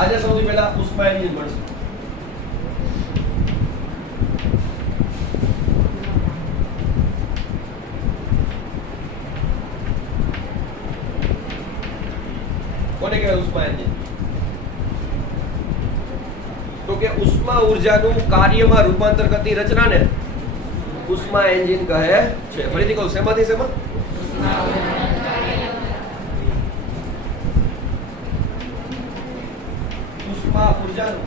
આજે સૌથી પહેલા ઉષ્મા એન્જિન મળશે. કોને કહેવાય ઉષ્મા એન્જિન? તો કે ઉષ્મા ઊર્જાનું કાર્યમાં રૂપાંતર કરતી રચનાને ઉષ્મા એન્જિન કહે છે. ફરીથી કહું, શેમાંથી શેમાં? ઉષ્મા ઊર્જાનું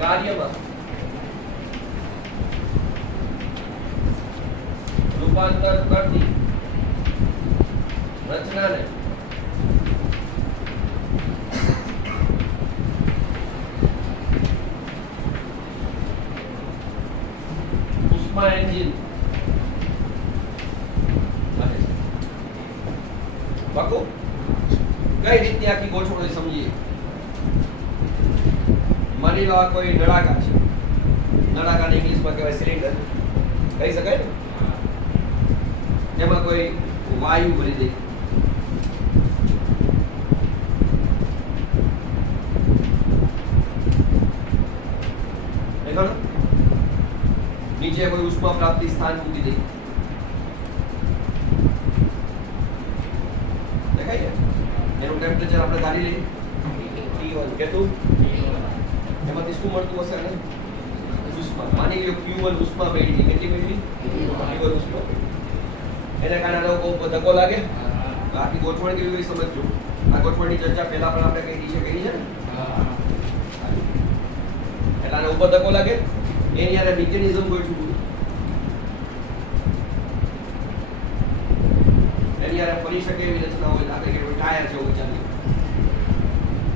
કાર્યમાં રૂપાંતર કરતી રચનાને ઉષ્મા એન્જિન કહે છે. પાકું? કઈ રીતની આખી ગોઠવણી સમજીએ. માની લો આ કોઈ નળાકાર છે. નળાકારને ઇંગ્લિશમાં કહેવાય સિલિન્ડર. કહી શકાય ને? એમાં કોઈ વાયુ ભરી દે. દેખાડો. નીચે કોઈ ઉષ્મા પ્રાપ્તિ સ્થાન મૂકી દે. દેખાય ને? એનું ટેમ્પરેચર આપણે ધારી લઈએ T1. કેટલું? એમાંથી શું મળતું હશે? અને ઉષ્મા. માની લો Q1 ઉષ્મા મેળવી. કેટલી મેળવી? Q1 ઉષ્મા. એને કારણે લોકો ધક્કો લાગે. આખી ગોઠવણ કેવી હોય સમજજો. આ ગોઠવણની ચર્ચા પહેલા પણ આપણે કરી છે ને? એટલે આને ઉપર ધક્કો લાગે. એની યારે મિકેનિઝમ ગોઠવું. એની યારે ફરી શકે એવી રચના હોય. આપણે કે ટાયર છે એવું ચાલે.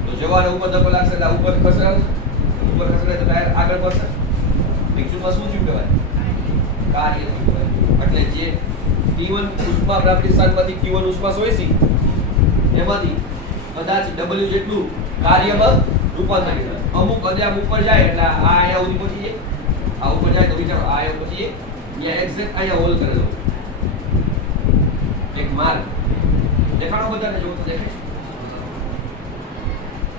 તો જવાને ઉપર ધક્કો લાગશે એટલે ઉપર ખસરાશે. ઉપર ખસરે તો ટાયર આગળ વધશે. એકચ્યુઅલમાં શું થયું કહેવાય? કાર્ય થયું કહેવાય. એટલે જે T1 ઉષ્મા પ્રાપ્તિ સ્થાનમાંથી Q1 ઉષ્મા શોષી એમાંથી કદાચ W જેટલું કાર્યમાં રૂપાંતરિત થાય. અમુક અદ્યામ ઉપર જાય એટલે આ અહીંયા સુધી પહોંચી જાય. આ ઉપર જાય તો વિચારો આ અહીંયા પહોંચી જાય. અહીંયા એક્ઝેક્ટ અહીંયા હોલ કરેલો એક માર્ગ દેખાડો બધાને. જો તો દેખાય છે.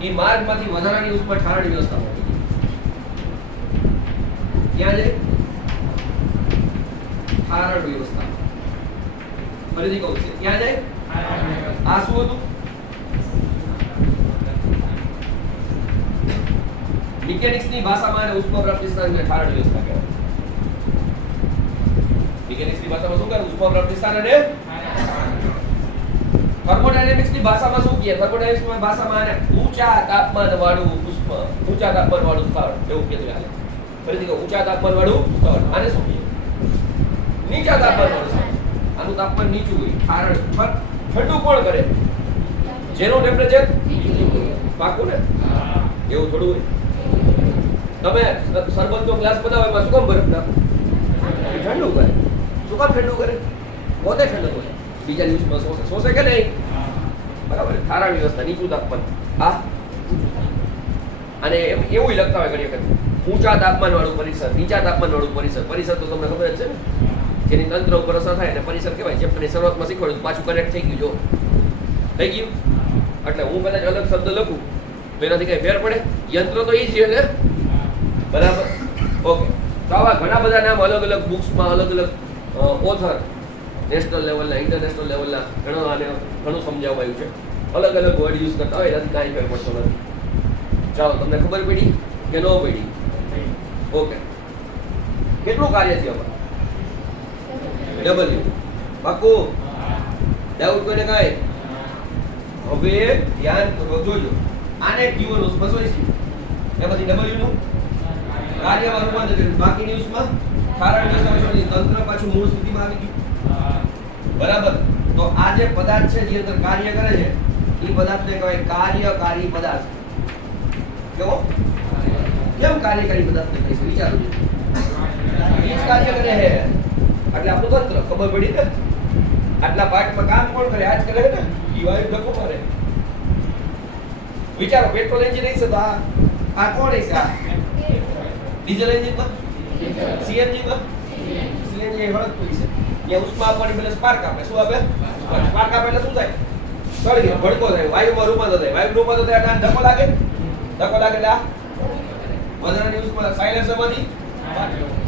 એ માર્ગમાંથી વધારાની ઉષ્મા ઠારણની વ્યવસ્થા હોય. ક્યાં જાય? ઠારણ વ્યવસ્થા. ફરીથી કહું છું, ક્યાં જાય? આ શું હતું? મિકેનિક્સની ભાષામાં અને ઉષ્મા પ્રાપ્તિ સ્થાનને ઠારણ વ્યવસ્થા કહેવાય. મિકેનિક્સની ભાષામાં શું કહે? ઉષ્મા પ્રાપ્તિ સ્થાન અને થર્મોડાયનેમિક્સની ભાષામાં શું કહે? થર્મોડાયનેમિક્સની ભાષામાં આને ઊંચા તાપમાન વાળું ઉષ્મા, ઊંચા તાપમાન વાળું સ્થાન એવું કહેતું હાલે. ફરીથી કહું, ઊંચા તાપમાન વાળું સ્થાન. આને શું કહે? નીચા તાપમાન વાળું સ્થાન. આનું તાપમાન નીચું હોય. કારણ ઠંડુ કોણ કરે? જેનું ટેમ્પરેચર પાકું ને એવું થોડું હોય. તમે શરબતનો ગ્લાસ બનાવો એમાં શું કામ બરફ નાખો? ઠંડુ કરે. શું કામ ઠંડુ કરે? પોતે ઠંડુ કરે. બીજા દિવસમાં શોષે કે નહીં? બરાબર. ઠારણ વ્યવસ્થા નીચું તાપમાન. આ અને એવું લખતા હોય ઘણી વખત ઊંચા તાપમાન વાળું પરિસર, નીચા તાપમાન વાળું પરિસર. પરિસર તો તમને ખબર જ છે ને, જેની તંત્ર ઉપર અસર થાય એટલે પરિસર કહેવાય. ચેપ્ટરની શરૂઆતમાં શીખવાડ્યું પાછું કનેક્ટ થઈ ગયું. જો થઈ ગયું. એટલે હું કદાચ અલગ શબ્દ લખું તો એનાથી કઈ ફેર પડે? યંત્ર તો એ જ છે ને, બરાબર? ઓકે. તો આવા ઘણા બધા નામ અલગ અલગ બુક્સમાં અલગ અલગ ઓથર નેશનલ લેવલના, ઇન્ટરનેશનલ લેવલના ઘણું સમજાવવામાં આવ્યું છે. અલગ અલગ વર્ડ યુઝ કરતા હોય એનાથી કાંઈ ફેર પડતો નથી. ચાલો, તમને ખબર પડી કે ન પડી? ઓકે. કેટલું કાર્ય છે આમાં? W. પાકું? ડાઉટ કોઈને કાંઈ? હવે ધ્યાન જોજો. આને Q1 ઉષ્મા શોષી એમાંથી W નું કાર્યમાં રૂપાંતર કર્યું. બાકીની ઉષ્મા ઠારણ વ્યવસ્થા તંત્ર પાછું મૂળ સ્થિતિમાં આવી ગયું. બરાબર. તો આ જે પદાર્થ છે જે અંદર કાર્ય કરે છે એ પદાર્થને કહેવાય કાર્યકારી પદાર્થ. કેવો? કેમ કાર્યકારી પદાર્થને કહે છે? વિચારો. એ જ કાર્ય કરે છે એટલે આપણું તંત્ર. ખબર પડી ને? આટલા પાર્ટમાં કામ કોણ કરે? આજ કરે ને? ઈ વાયુ ધક્કો મારે. વિચારો, પેટ્રોલ એન્જિન હશે તો આ કોણ હશે? આ ડીઝલ એન્જિનમાં, સીએનજીમાં, સીએનજી હળગતું હશે. ત્યાં ઉષ્મા આપવાની બદલે સ્પાર્ક આપે. શું આપે? સ્પાર્ક આપે એટલે શું થાય? સળગે, ભડકો થાય, વાયુમાં રૂપાંતર થાય. વાયુ રૂપાંતર થાય એટલે આને ધક્કો લાગે એટલે આ વધારાની ઉષ્મા સાયલેન્સરમાંથી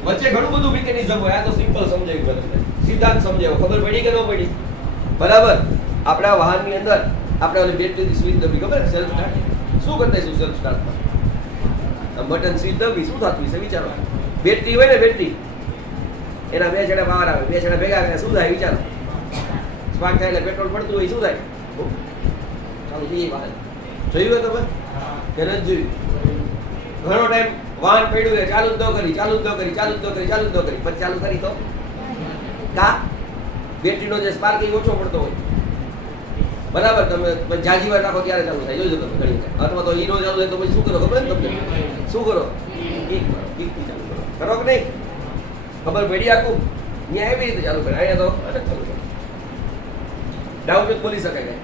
વચ્ચે ઘણું બધું મિકેનિઝમ હોય. આ તો સિમ્પલ સમજાયું તમને, સિદ્ધાંત સમજાવ્યો. ખબર પડી કે ન પડી? બરાબર. આપણા વાહનની અંદર આપણે ઓલી બેટરીની સ્વિચ દબી, ખબર સેલ્ફ સ્ટાર્ટ શું કરતા શું? સેલ્ફ સ્ટાર્ટમાં બટન સ્વિચ દબી શું થતું હશે વિચારો? બેટરી હોય ને, બેટરી એના બે છેડા બહાર આવે, બે છેડા ભેગા કરે શું થાય વિચારો? સ્પાર્ક થાય એટલે પેટ્રોલ પડતું હોય શું થાય? ચાલુ થઈ વાહન. જોયું હોય તમે કે નથી જોયું? ઘણો ટાઈમ વાહન પડ્યું રહે, ચાલુ જ ન કરી પછી ચાલુ કરી તો કા બેટરીનો જે સ્પાર્ક એ ઓછો પડતો હોય. બરાબર. તમે જાજી વાર રાખો ત્યારે ચાલુ થાય, જોજો તમે ઘણી વાર. અથવા તો હીરો ચાલુ થાય તો પછી શું કરો ખબર ને તમને? શું કરો? કિકથી ચાલુ કરો કે નહીં? ખબર પડી આખું? ત્યાં એવી રીતે ચાલુ કરે, અહીંયા તો અલગ ચાલુ કરે. ડાઉટ જ બોલી શકાય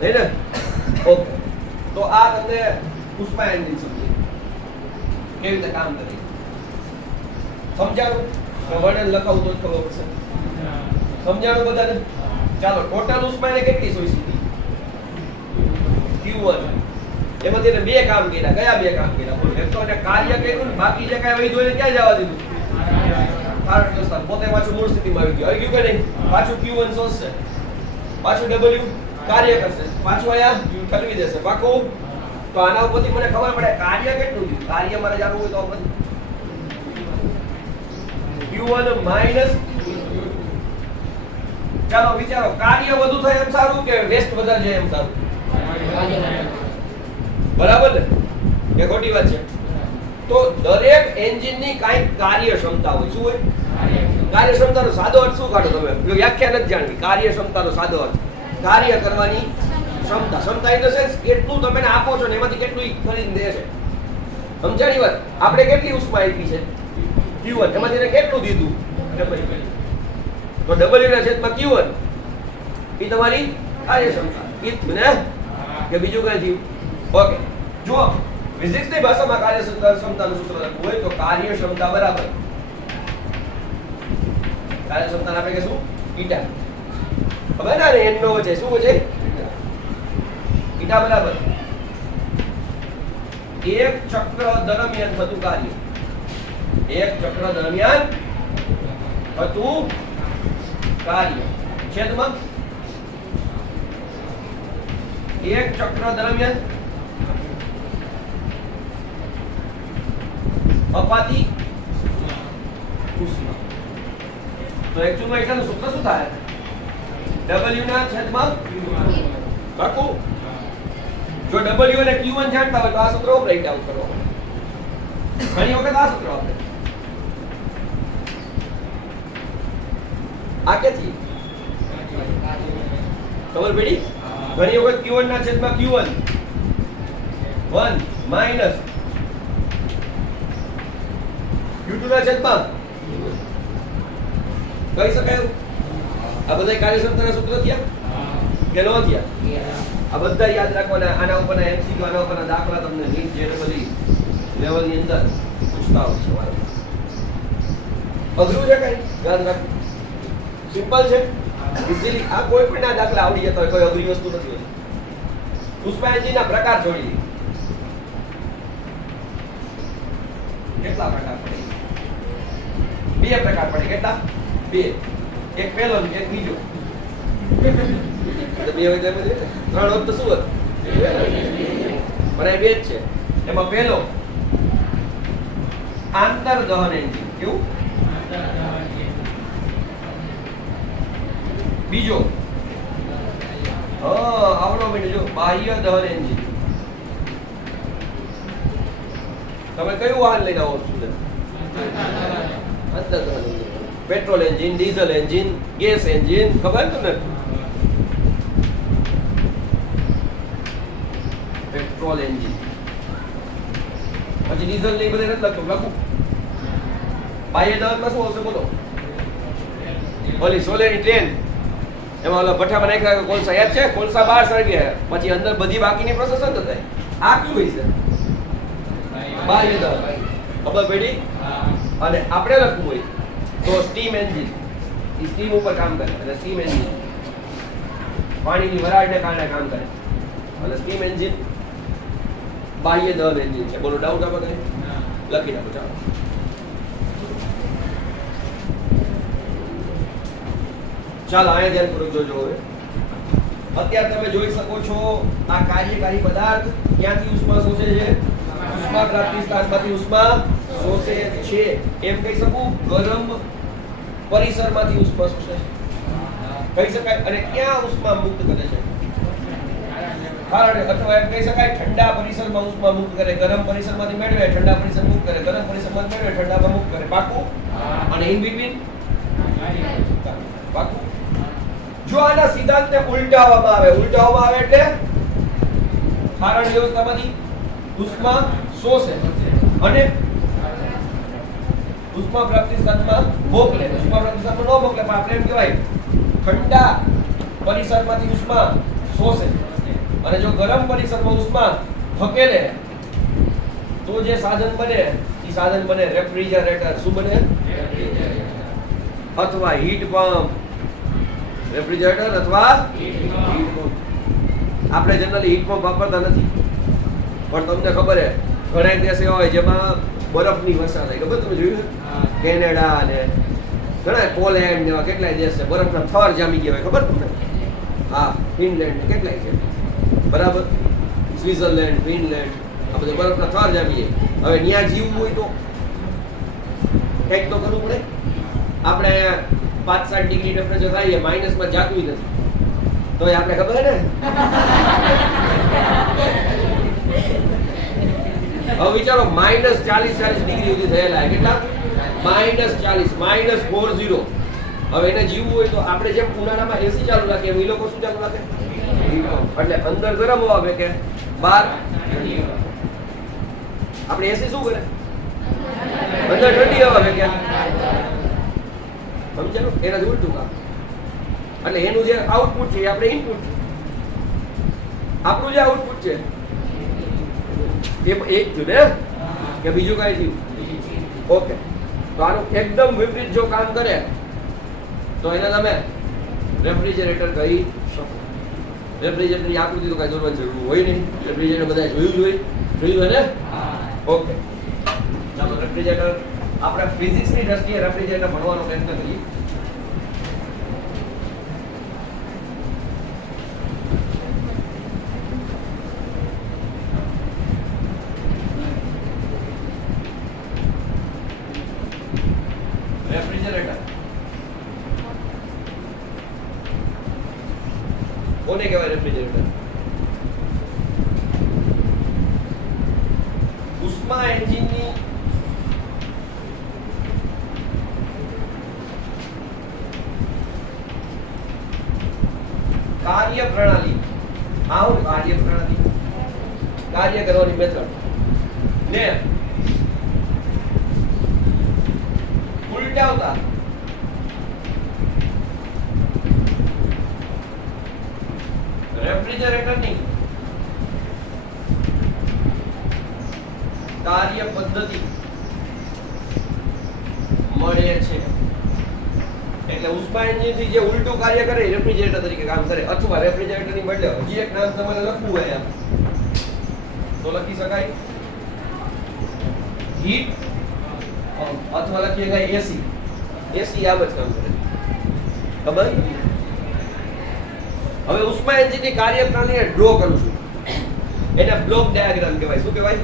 નહીં ને? ઓકે. તો આ તમને પુષ્પા એન્જિન સમજી કેવી રીતે કામ કરે સમજાણું? વર્ણન લખાવું તો જ ખબર પડશે. સમજાણું બધાને? ચાલો, ટોટલ ઉષ્મા એને કેટલી શોષી? Q1. એમાંથી એને બે કામ કર્યા. કયા બે કામ કર્યા? એક તો એને કાર્ય કર્યું ને બાકી જે કાંઈ વધ્યું એને ક્યાં જવા દીધું? કારણ કે પોતે પાછું મૂળ સ્થિતિમાં આવી ગયું કે નહીં? પાછું Q1 શોષશે, પાછું W કાર્ય કરશે, પાછું અહીંયા ઠલવી દેશે. પાકું? તો આના ઉપરથી મને ખબર પડે કાર્ય કેટલું થયું. કાર્ય મારે જાણવું હોય તો Q1 માઇનસ. ચાલો વિચારો, કાર્ય વધુ થાય એમ સારું કે વેસ્ટ વધારે જાય એમ સારું? બરાબર ને કે ખોટી વાત છે? તો દરેક એન્જિનની કાંઈક કાર્યક્ષમતા હોય. શું હોય? કાર્યક્ષમતાનો સાદો અર્થ શું કાઢો તમે? વ્યાખ્યા નથી જાણવી. કાર્યક્ષમતાનો સાદો અર્થ કાર્ય કરવાની ક્ષમતા. ક્ષમતા ઇન ધ સેન્સ કેટલું તમે આપો છો ને એમાંથી કેટલું ખરીદ દે છે. સમજાણી વાત? આપણે કેટલી ઉષ્મા આપી છે? Q1. એમાંથી એને કેટલું દીધું? તો W ના છેદમાં Q1 એ તમારી કાર્યક્ષમતા. ને કે બીજું કઈ થયું? ઓકે. જુઓ, ફિઝિક્સની ભાષામાં કાર્યક્ષમતાનું સૂત્ર લખવું હોય તો કાર્યક્ષમતા બરાબર કાર્યક્ષમતા આપણે કહેશું ઈટા. ખબર ને? n નો વચ્ચે શું વચ્ચે? ઈટા બરાબર એક ચક્ર દરમિયાન થતું કાર્ય. એક ચક્ર દરમિયાન થતું કાર્ય છેદમાં એક ચક્ર દરમિયાન અપાતી ઉષ્મા. તો એકચ્યુઅલમાં એનું સૂત્ર શું થાય? W ના છેદમાં પાકું? જો W અને Q1 જાણતા હોય તો આ સૂત્ર રાઈટ આઉટ કરો. ઘણી વખત આ સૂત્ર વાપરે. આ કેટલી ખબર પડી? ઘણી વખત Q1 ના છેદમાં Q1 1 માઈનસ Q2 ના છેદમાં કહી શકાય. આ બધા કાર્યક્ષમતાના સૂત્ર થયા કે ન થયા? આ બધા યાદ રાખવાના. આના ઉપરના MCQ, આના ઉપરના દાખલા તમને નીટ જે બધી લેવલની અંદર પૂછતા હોય છે. અઘરું છે કઈ? ધ્યાન રાખવું. સિમ્પલ છે, ઇઝીલી. આ કોઈ પણ ના દાખલા આવડી જતા હોય, કોઈ અઘરી વસ્તુ નથી હોતી. પુષ્પા એન્જિનના પ્રકાર જોડી કેટલા પ્રકાર પડે? બે પ્રકાર પડે. કેટલા? બે. એક પહેલો ને એક બીજો. બે હોય તો ત્રણ હોત તો શું હોત? પણ એ બે જ છે. એમાં પહેલો આંતર દહન એન્જિન. કેવું? બીજો આવડો મિનિટ જો બાહ્ય દહન એન્જિન. તમે કયું વાહન લઈને આવો છો? આંતર દહન engine. Petrol engine, diesel engine, gas engine. ખબર તમને? પેટ્રોલ એન્જિન પછી ડીઝલ ની બધે નથી લખતું. લખું બાહ્ય દહનમાં શું આવશે બોલો? ઓલી સોલેની ટ્રેન, એમાં ઓલા ભઠ્ઠામાં નાખ્યા કોલસા યાદ છે? કોલસા બહાર સળગે પછી અંદર બધી બાકીની પ્રોસેસ ન થાય. આ કયું હોય છે? બાહ્ય દહન. ખબર પડી? અને આપણે લખવું હોય તો સ્ટીમ એન્જિન. એ સ્ટીમ ઉપર કામ કરે એટલે સ્ટીમ એન્જિન. પાણીની વરાળને કારણે કામ કરે. અને સ્ટીમ એન્જિન બાહ્ય દહન એન્જિન છે. બોલો ડાઉટ આમાં કઈ? લખી નાખો ચાલો. ચાલો અહીંયા ધ્યાનપૂર્વક જોજો. હવે અત્યારે તમે જોઈ શકો છો આ કાર્યકારી પદાર્થ ક્યાંથી ઉષ્મા શોષે છે? ઉષ્મા પ્રાપ્તિ સ્થાનમાંથી ઉષ્મા શોષે છે. એમ કહી શકું ગરમ પરિસરમાંથી ઉષ્મા શોષે છે કહી શકાય. અને ક્યાં ઉષ્મા મુક્ત કરે છે? કારણ અથવા એમ કહી શકાય ઠંડા પરિસરમાં ઉષ્મા મુક્ત કરે. ગરમ પરિસરમાંથી મેળવે ઠંડા પરિસર મુક્ત કરે. ગરમ પરિસરમાંથી મેળવે ઠંડામાં મુક્ત કરે. પાકું? અને ઇન બિટવીન પાકું? જો આના સિદ્ધાંતને ઉલટાવવામાં આવે એટલે ઠારણ વ્યવસ્થામાંથી ઉષ્મા શોષે અને ઉષ્મા પ્રાપ્તિ સ્થાનમાં મોકલે. ઉષ્મા પ્રાપ્તિ સ્થાનમાં ન મોકલે પણ આપણે એમ કહેવાય ઠંડા પરિસરમાંથી ઉષ્મા શોષે. અને જો ગરમ પરિસરમાં ઉષ્મા ધકેલે તો જે સાધન બને એ સાધન બને રેફ્રિજરેટર. શું બને? અથવા હીટ પંપ. રેફ્રિજરેટર અથવા હીટ પંપ. આપણે જનરલી હીટ પંપ વાપરતા નથી પણ તમને ખબર છે ઘણા દેશ એવા હોય જેમાં બરફની વર્ષા થાય. ખબર તમે જોયું? કેનેડા અને ઘણા પોલેન્ડ ને એવા કેટલાય દેશ છે બરફના થર જામી ગયા હોય. ખબર તમને? હા, ફિનલેન્ડ કેટલાય છે બરાબર. સ્વિટ્ઝરલેન્ડ, ફિનલેન્ડ આ બધા બરફના થર જામી જાય. હવે ત્યાં જીવવું હોય તો કંઈક તો કરવું પડે. આપણે 5-7 ડિગ્રી ટેમ્પરેચર થાય માઇનસમાં જાતું નથી તો આપણે ખબર ને. હવે વિચારો -40 ડિગ્રી સુધી થયેલા. કેટલા? -40 -40. હવે એને જીવવું હોય તો આપણે જેમ ઉનાળામાં એસી ચાલુ રાખીએ એ લોકો શું ચાલુ રાખે? એટલે અંદર ગરમ હવા ફેંકે, બહાર આપણે એસી શું કરે? અંદર ઠંડી હવા ફેંકે. સમજાયું? એનાથી ઉલટું કામ. એટલે એનું જે આઉટપુટ છે એ આપણે ઇનપુટ છે. આપણું જે આઉટપુટ છે એ એક થયું ને કે બીજું કાંઈ થયું? ઓકે. તો આનું એકદમ વિપરીત જો કામ કરે તો એને તમે રેફ્રિજરેટર કહી શકો. રેફ્રિજરેટરની આકૃતિ તો કાંઈ દોરવાની જરૂર હોય નહીં. રેફ્રિજરેટર બધા જોયું હોય ને? ઓકે. ચાલો રેફ્રિજરેટર આપણે ફિઝિક્સની દ્રષ્ટિએ રેફ્રિજરેટર ભણવાનો પ્રયત્ન કરીએ. રેફ્રિજરેટર કોને કહેવાય? રેફ્રિજરેટર ઉષ્મા એન્જિનની કાર્ય પ્રણાલી કાર્ય કરવાની મેથડ ને ઉલટાવતા રેફ્રિજરેટરની કાર્ય પદ્ધતિ મળે છે. એટલે ઉષ્મા એન્જિનથી જે ઉલટું કાર્ય કરે એ રેફ્રિજરેટર તરીકે કામ કરે. અથવા રેફ્રિજરેટરની બદલે હજી એક નામ તમારે લખવું હોય તો લખી શકાય હીટ અથવા લખી શકાય એસી. એસી આમ જ કામ કરે. ખબર? હવે ઉષ્મા એન્જિનની કાર્યપ્રણાલીને ડ્રો કરું છું. એને બ્લોક ડાયાગ્રામ કહેવાય. શું કહેવાય?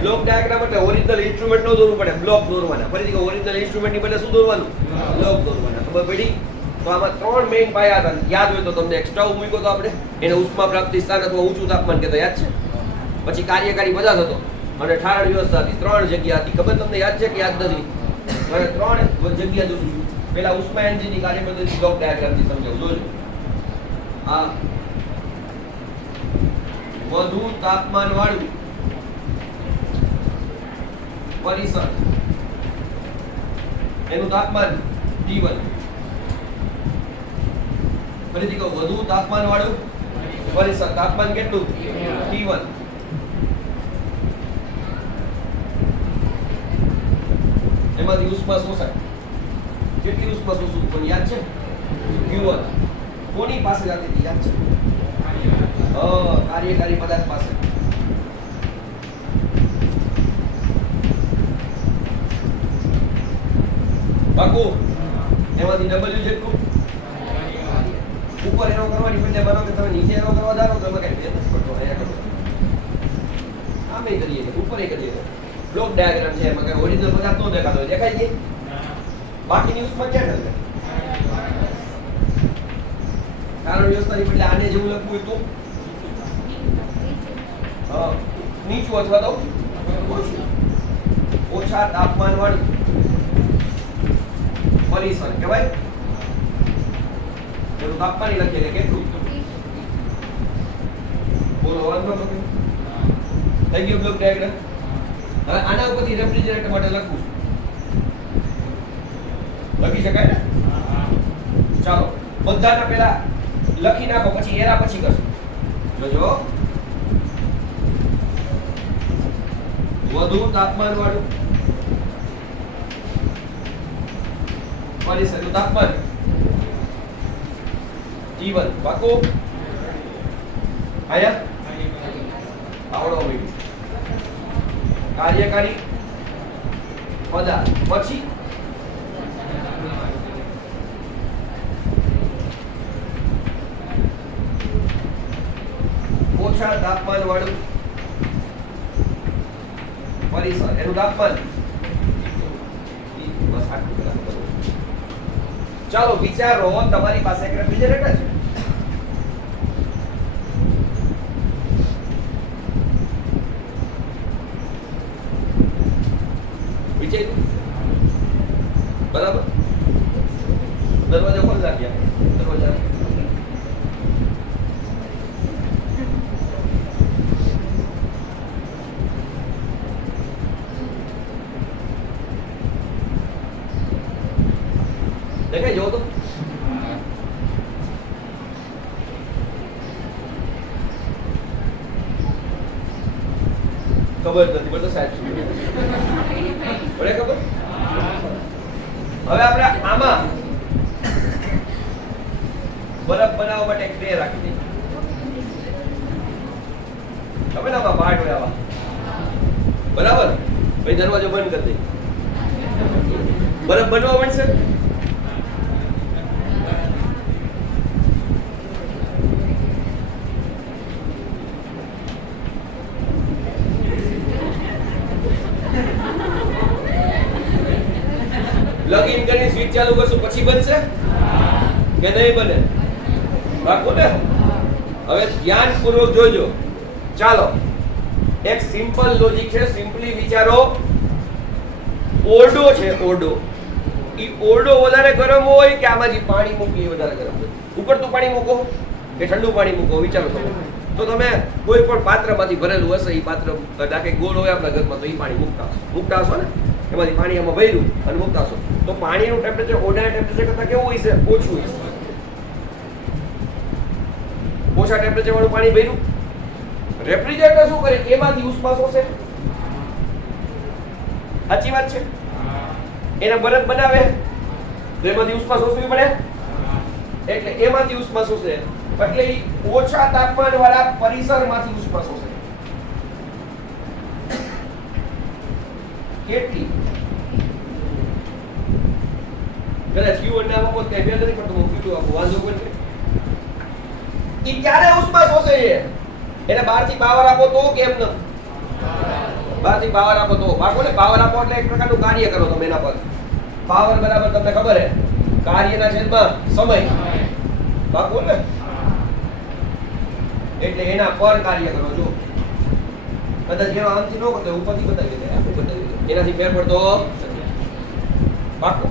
Block diagram. એટલે ઓરિજિનલ ઇન્સ્ટ્રુમેન્ટ નો દોરવું પડે, બ્લોક દોરવાના. ફરીથી ઓરિજિનલ ઇન્સ્ટ્રુમેન્ટની બદલે શું દોરવાનું? બ્લોક દોરવાના. ખબર પડી? તો આમાં 3 મેઇન પાયા હતા. યાદ હોય તો તમને એક સ્ટવ મૂક્યો તો આપણે એને ઉષ્મા પ્રાપ્તિ સ્થાન અથવા ઊંચું તાપમાન કહેતા. યાદ છે? પછી કાર્યકારી પદાર્થ હતો અને ઠારણ વ્યવસ્થા હતી. 3 જગ્યા હતી. ખબર તમને યાદ છે કે યાદ નથી? અને 3 જગ્યા દોરું. પેલા ઉષ્મા એન્જિનની કાર્ય પદ્ધતિ બ્લોક ડાયાગ્રામથી સમજાવું. જોજો. આ વધુ તાપમાન વાળું પરિસર, એનું તાપમાન T1. ફરીથી કહું, વધુ તાપમાન વાળું પરિસર, તાપમાન કેટલું? T1. એમાંથી ઉષ્મા શોષાય. કેટલી ઉષ્મા શોષવું પણ યાદ છે? Q1. કોની પાસે જતી હતી યાદ છે? કાર્યકારી પદાર્થ પાસે. બાકુ એમાંથી ડબલ્યુ જેટલું ઉપર એનો કરવાની બદલે બનો કે તમે નીચે એનો કરવા ધારો તો એમાં કઈ ફેર નથી પડતો. અહીંયા કરો આમે કરીએ ઉપર કરીએ બ્લોક ડાયાગ્રામ છે એમાં કઈ ઓરિજિનલ પદાર્થ નો દેખાતો હોય દેખાય છે બાકીની ઉષ્મા ક્યાં ઠરે? કારણ વ્યવસ્થાની બદલે આને જેવું લખવું હોય તો નીચું અથવા તો ઓછા તાપમાન વાળું પરિસર કહેવાય. એનું તાપમાન લખીએ કે કેટલું બોલો વાંધો નથી. થઈ ગયું બ્લોક ડાયાગ્રામ. હવે આના ઉપરથી રેફ્રિજરેટર માટે લખવું લખી શકાય ને? ચાલો બધાના પહેલા લખી નાખો પછી એરા પછી કરશો. જોજો વધુ તાપમાન વાળું પરિસરનું તાપમાન T1 પાકો આયા આવડો હોય કાર્યકારી પદાર્થ પછી ઓછા તાપમાન વાળું પરિસર એનું તાપમાન બસ આટલું. ચાલો વિચારો તમારી પાસે એક રેફ્રિજરેટર છે. વિચાર્યું બરાબર? દરવાજો ખોલી નાખ્યા. દરવાજા દેખાય જો તો ખબર નથી બધું સાહેબ બરાબર ખબર. હવે આપણે આમાં બરફ બનાવવા માટે એક ટ્રે રાખી દઈએ. ખબર ને આમાં પાર્ટ હોય આવા બરાબર. પછી દરવાજો બંધ કરી દઈએ. બરફ બનવા માંડશે. પ્લગ ઇન કરીને સ્વિચ ચાલુ કરશું પછી બનશે કે નહીં બને? બાકુ ને હવે ધ્યાનપૂર્વક જોજો. ચાલો એક સિમ્પલ લોજિક છે. સિમ્પલી વિચારો ઓરડો છે ઓરડો. ઈ ઓરડો વધારે ગરમ હોય કે આમાં જે પાણી મૂકી વધારે ગરમ હોય? ઉકળતું પાણી મૂકો કે ઠંડુ પાણી મૂકો વિચારો તમે. તો તમે કોઈ પણ પાત્રમાંથી ભરેલું હશે એ પાત્ર ડાકે ગોળ હોય આપણા ઘરમાં તો એ પાણી મૂકતા હશો ને. એમાંથી પાણી આમાં ભર્યું અને મૂકતા હશો તો પાણીનું ટેમ્પરેચર ઓરડાના ટેમ્પરેચર કરતાં કેવું હોય છે? ઓછું હોય છે. ઓછા ટેમ્પરેચર વાળું પાણી ભર્યું. રેફ્રિજરેટર શું કરે? એમાંથી ઉષ્મા શોષે. સાચી વાત છે. એને બરફ બનાવે તો એમાંથી ઉષ્મા શોષવી પડે. એટલે એમાંથી ઉષ્મા શોષે એટલે ઓછા તાપમાન વાળા પરિસરમાંથી ઉષ્મા શોષે. કેટલી? કદાચ Q1 ના બાબત કઈ ફેર નથી પડતો. હું કીધું આપું વાંધો કોઈ નહીં. ઈ ક્યારે ઉષ્મા શોષે છે? એને બહારથી પાવર આપો તો કેમ ન? બહારથી પાવર આપો તો. બાકોને પાવર આપો એટલે એક પ્રકારનું કાર્ય કરો તમે એના પર. પાવર બરાબર તમને ખબર હે કાર્યના છેદમાં સમય. બાકો ને એટલે એના પર કાર્ય કરો છો. કદાચ એનો આમથી ન કરતો ઉપરથી બતાવી દે આપણે બતાવી દે એનાથી ફેર પડતો બાકો.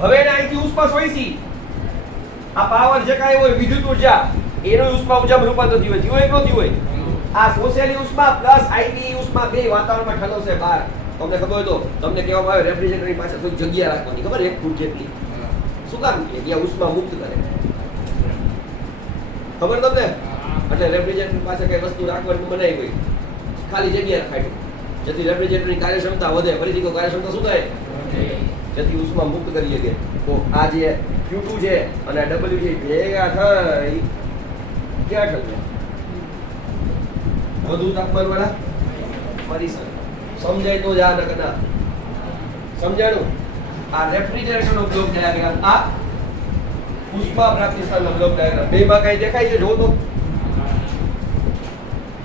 હવે એના અહીંથી ઉષ્મા શોષી આ પાવર જે કાંઈ હોય વિદ્યુત ઉર્જા એનો ઉષ્મા ઉર્જામાં રૂપાંતર થયું હોય કે ન થયું હોય? આ શોષેલી ઉષ્મા પ્લસ આઈવી ઉષ્મા બે વાતાવરણમાં ઠલવશે બહાર. તમને ખબર હોય તો તમને કહેવામાં આવે રેફ્રિજરેટરની પાસે થોડી જગ્યા રાખવાની ખબર 1 ફૂટ જેટલી. શું કામ કે ત્યાં ઉષ્મા મુક્ત કરે ખબર તમને? એટલે રેફ્રિજરેટર પાસે કઈ વસ્તુ રાખવાની બનાવી હોય ખાલી જગ્યા રખાય જેથી રેફ્રિજરેટરની કાર્યક્ષમતા વધે. ફરીથી કાર્યક્ષમતા શું થાય? જેથી ઉષ્મા મુક્ત કરી શકે. તો આ જે Q2 છે અને આ W છે ભેગા થઈ ક્યાં ઠલવે? વધુ તાપમાન વાળા પરિસર. સમજાય તો જ આ નકર ના. સમજાણું? આ રેફ્રિજરેટરનો બ્લોક ડાયાગ્રામ, આ ઉષ્મા પ્રાપ્તિ સ્થાનનો બ્લોક ડાયાગ્રામ. બેમાં કઈ દેખાય છે? જો તો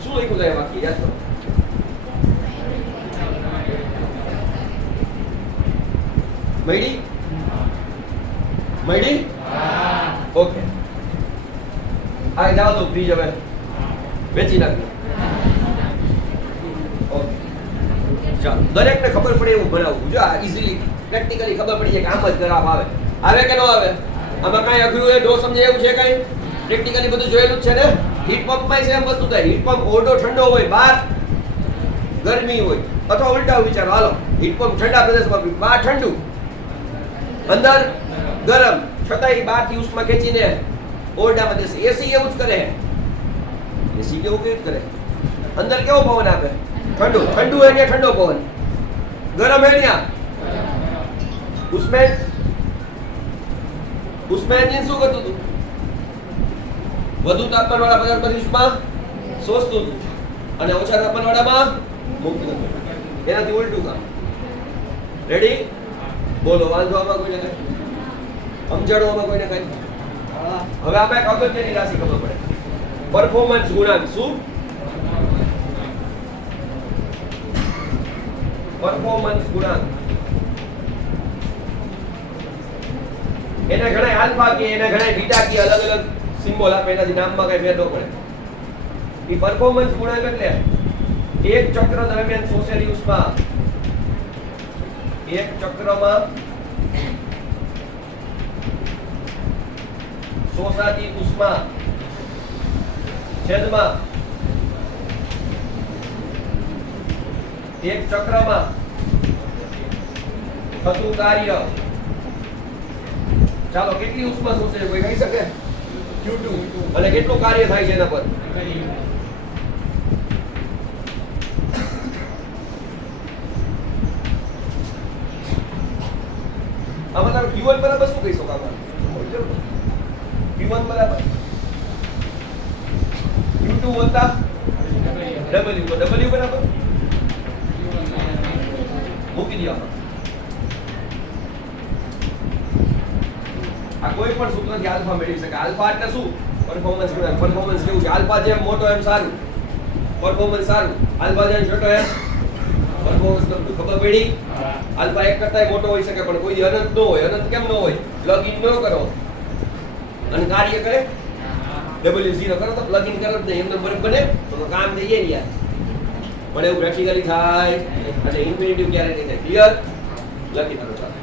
શું લખ્યું છે વાક્ય યાદ કરો. મળી? મળી? ઓકે. આ જાઓ તો ફ્રીજ હવે વેચી નાખજો. ઓકે ચાલો, દરેકને ખબર પડે એવું બનાવવું. જો આ ઇઝીલી પ્રેક્ટિકલી ખબર પડી જાય કે આમ જ ગ્રાફ આવે. આવે કે ન આવે? આમાં કાંઈ અઘરું હોય નો સમજાય એવું છે કાંઈ? પ્રેક્ટિકલી બધું જોયેલું જ છે ને. હીટ પંપમાં સેમ વસ્તુ થાય. હીટ પંપ ઓરડો ઠંડો હોય, બહાર ગરમી હોય, અથવા ઉલટાવું વિચારો. હાલો, હીટ પંપ ઠંડા પ્રદેશમાં, બહાર ઠંડુ, અંદર ગરમ, છતાંય બહારથી ઉષ્મા ખેંચીને ઓરડામાં દેશે. એસી એવું જ કરે. એસી કેવું કેવું કરે? અંદર કેવો પવન આપે? ઠંડુ. ઠંડુ હોય ત્યાં ઠંડો પવન, ગરમ હોય ત્યાં ઉષ્મા એન્જિન શું કરતું હતું? વધુ તાપમાન વાળા પદાર્થમાંથી ઉષ્મા શોષતું હતું અને ઓછા તાપમાન વાળામાં મુક્ત કરતું. એનાથી ઉલટું કામ. રેડી? બોલો, વાંધો આમાં કોઈને કઈ? સમજાડો આમાં કોઈને કઈ? હવે આમાં એક અગત્યની રાશિ ખબર પડે. પરફોર્મન્સ ગુણાંક. શું? પરફોર્મન્સ ગુણાંક. એને ઘણા આલ્ફા કે એને ઘણા બીટા કે અલગ અલગ સિમ્બોલ આપે, એનાથી નામમાં કઈ ભેદ ન પડે. એ પરફોર્મન્સ ગુણાંક એટલે એક ચક્ર દરમિયાન શોષેલી ઉષ્મા, એક ચક્રમાં શોષાતી ઉષ્મા છેદમાં એક ચક્રમાં થતું કાર્ય. ચાલો, કેટલી ઉષ્મા શોષે છે કોઈ કહી શકે? Q2. અને કેટલું કાર્ય થાય છે એના પર? આમાં તમે Q1 બરાબર શું કહી શકો? આમાં Q1 બરાબર Q2 વત્તા W. તો W બરાબર મૂકી દો. આ કોઈ પણ સૂત્રથી આલ્ફા મેળવી શકે. આલ્ફા એટલે શું? પરફોર્મન્સ ગુણાંક. પરફોર્મન્સ કેવું છે? આલ્ફા જેમ મોટો એમ સારું, પરફોર્મન્સ સારું. આલ્ફા જેમ છોટો એમ પરફોર્મન્સ નબળું. ખબર પડી? આલ્ફા એક કરતાંય મોટો હોઈ શકે પણ કોઈ અનંત ન હોય. અનંત કેમ ન હોય? પ્લગ ઇન ન કરો અને કાર્ય કરે W0 કરો તો પ્લગ ઇન કરો તો એમને બરાબર બને તો કામ થઈ જાય ને યાર. પણ એવું પ્રેક્ટિકલી થાય અને ઇન્ફિનિટિવ ક્યારે નહીં થાય. ક્લિયર? લખી દો ચાલો.